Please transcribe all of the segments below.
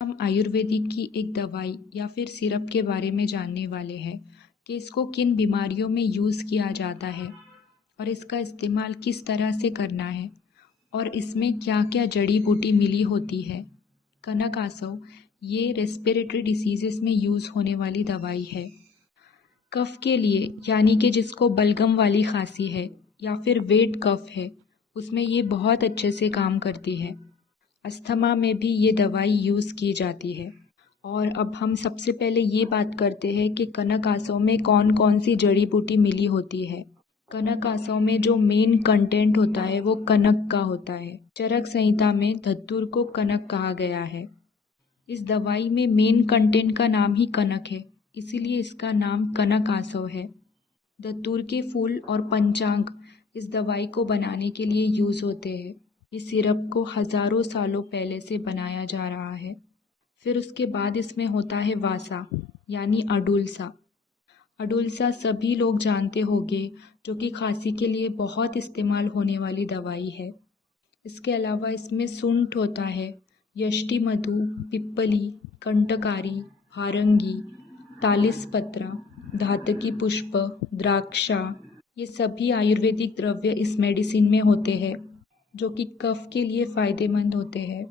हम आयुर्वेदिक की एक दवाई या फिर सिरप के बारे में जानने वाले हैं कि इसको किन बीमारियों में यूज़ किया जाता है और इसका इस्तेमाल किस तरह से करना है और इसमें क्या क्या जड़ी बूटी मिली होती है। कनक आसव ये रेस्पिरेटरी डिसीजेस में यूज़ होने वाली दवाई है। कफ के लिए यानी कि जिसको बलगम वाली खांसी है या फिर वेट कफ है, उसमें ये बहुत अच्छे से काम करती है। अस्थमा में भी ये दवाई यूज़ की जाती है। और अब हम सबसे पहले ये बात करते हैं कि कनक आसव में कौन कौन सी जड़ी बूटी मिली होती है। कनक आसव में जो मेन कंटेंट होता है वो कनक का होता है। चरक संहिता में धतूर को कनक कहा गया है। इस दवाई में मेन कंटेंट का नाम ही कनक है, इसीलिए इसका नाम कनक आसव है। धतूर के फूल और पंचांग इस दवाई को बनाने के लिए यूज़ होते हैं। इस सिरप को हज़ारों सालों पहले से बनाया जा रहा है। फिर उसके बाद इसमें होता है वासा यानी अडुलसा। अडुलसा सभी लोग जानते होंगे, जो कि खांसी के लिए बहुत इस्तेमाल होने वाली दवाई है। इसके अलावा इसमें सुंठ होता है, यष्टि मधु, पिप्पली, कंटकारी, हारंगी, तालिसपत्रा, धातकी पुष्प, द्राक्षा, ये सभी आयुर्वेदिक द्रव्य इस मेडिसिन में होते हैं, जो कि कफ के लिए फ़ायदेमंद होते हैं।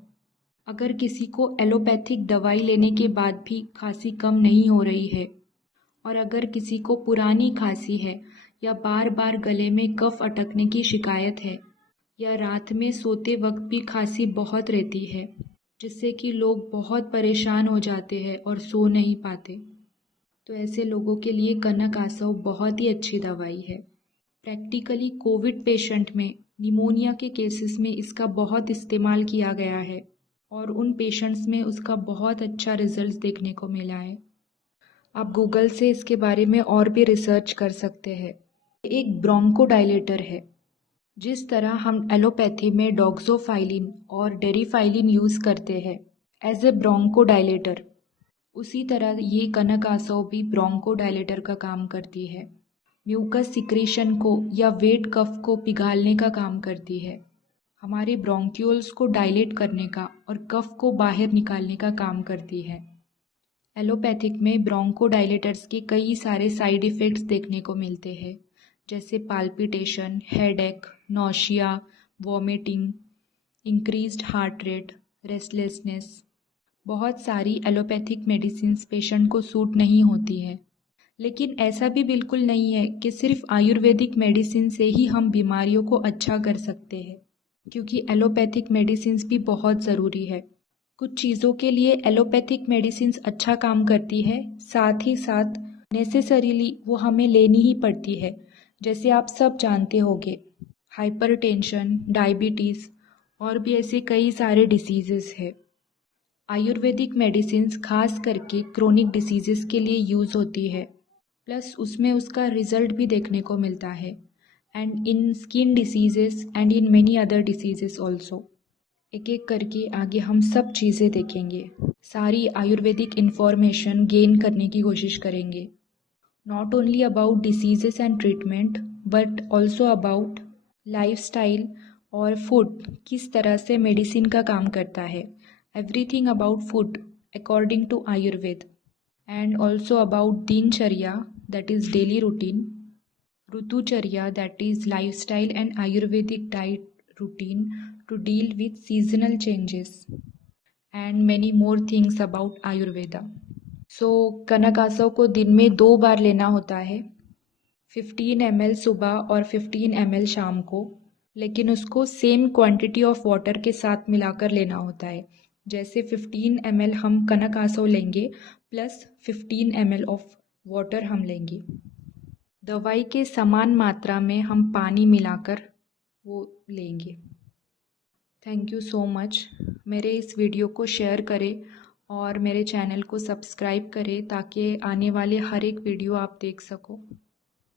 अगर किसी को एलोपैथिक दवाई लेने के बाद भी खांसी कम नहीं हो रही है और अगर किसी को पुरानी खांसी है या बार बार गले में कफ अटकने की शिकायत है या रात में सोते वक्त भी खांसी बहुत रहती है, जिससे कि लोग बहुत परेशान हो जाते हैं और सो नहीं पाते, तो ऐसे लोगों के लिए कनक आसव बहुत ही अच्छी दवाई है। प्रैक्टिकली कोविड पेशेंट में निमोनिया के केसेस में इसका बहुत इस्तेमाल किया गया है और उन पेशेंट्स में उसका बहुत अच्छा रिजल्ट देखने को मिला है। आप गूगल से इसके बारे में और भी रिसर्च कर सकते हैं। एक ब्रोंकोडायलेटर है। जिस तरह हम एलोपैथी में डॉक्सोफाइलिन और डेरिफाइलिन यूज़ करते हैं एज ए ब्रोंकोडायलेटर, उसी तरह ये कनक आसव भी ब्रोंकोडायलेटर का काम करती है। म्यूकस सिक्रीशन को या वेट कफ को पिघालने का काम करती है। हमारे ब्रोंक्यूल्स को डायलेट करने का और कफ को बाहर निकालने का काम करती है। एलोपैथिक में ब्रोंकोडायलेटर्स के कई सारे साइड इफ़ेक्ट्स देखने को मिलते हैं, जैसे palpitation, headache, nausea, vomiting, increased heart rate, restlessness. बहुत सारी एलोपैथिक मेडिसिन्स पेशेंट को सूट नहीं होती है, लेकिन ऐसा भी बिल्कुल नहीं है कि सिर्फ आयुर्वेदिक मेडिसिन से ही हम बीमारियों को अच्छा कर सकते हैं, क्योंकि एलोपैथिक मेडिसिन्स भी बहुत ज़रूरी है। कुछ चीज़ों के लिए एलोपैथिक मेडिसिन्स अच्छा काम करती है, साथ ही साथ नेसेसरीली वो हमें लेनी ही पड़ती है। जैसे आप सब जानते होंगे, हाइपरटेंशन, डायबिटीज़ और भी ऐसे कई सारे डिसीजेस है। आयुर्वेदिक मेडिसिन्स खास करके क्रोनिक डिसीजेस के लिए यूज़ होती है, प्लस उसमें उसका रिजल्ट भी देखने को मिलता है, and in skin diseases and in many other diseases also. एक एक करके आगे हम सब चीज़ें देखेंगे, सारी आयुर्वेदिक इन्फॉर्मेशन गेन करने की कोशिश करेंगे। Not only about diseases and treatment but also about lifestyle और फूड, किस तरह से मेडिसिन का काम करता है। Everything about food according to Ayurveda, and also about dinacharya that is daily routine, ritucharya that is lifestyle and Ayurvedic diet routine to deal with seasonal changes, and many more things about Ayurveda. So कनक आसव को दिन में 2 बार लेना होता है, 15 ml सुबह और 15 ml शाम को, लेकिन उसको सेम क्वांटिटी ऑफ वाटर के साथ मिलाकर लेना होता है। जैसे 15 ml हम कनक आसव लेंगे प्लस 15 ml ऑफ वाटर हम लेंगे। दवाई के समान मात्रा में हम पानी मिलाकर वो लेंगे। Thank you so much. मेरे इस वीडियो को शेयर करें और मेरे चैनल को सब्सक्राइब करें ताकि आने वाले हर एक वीडियो आप देख सको।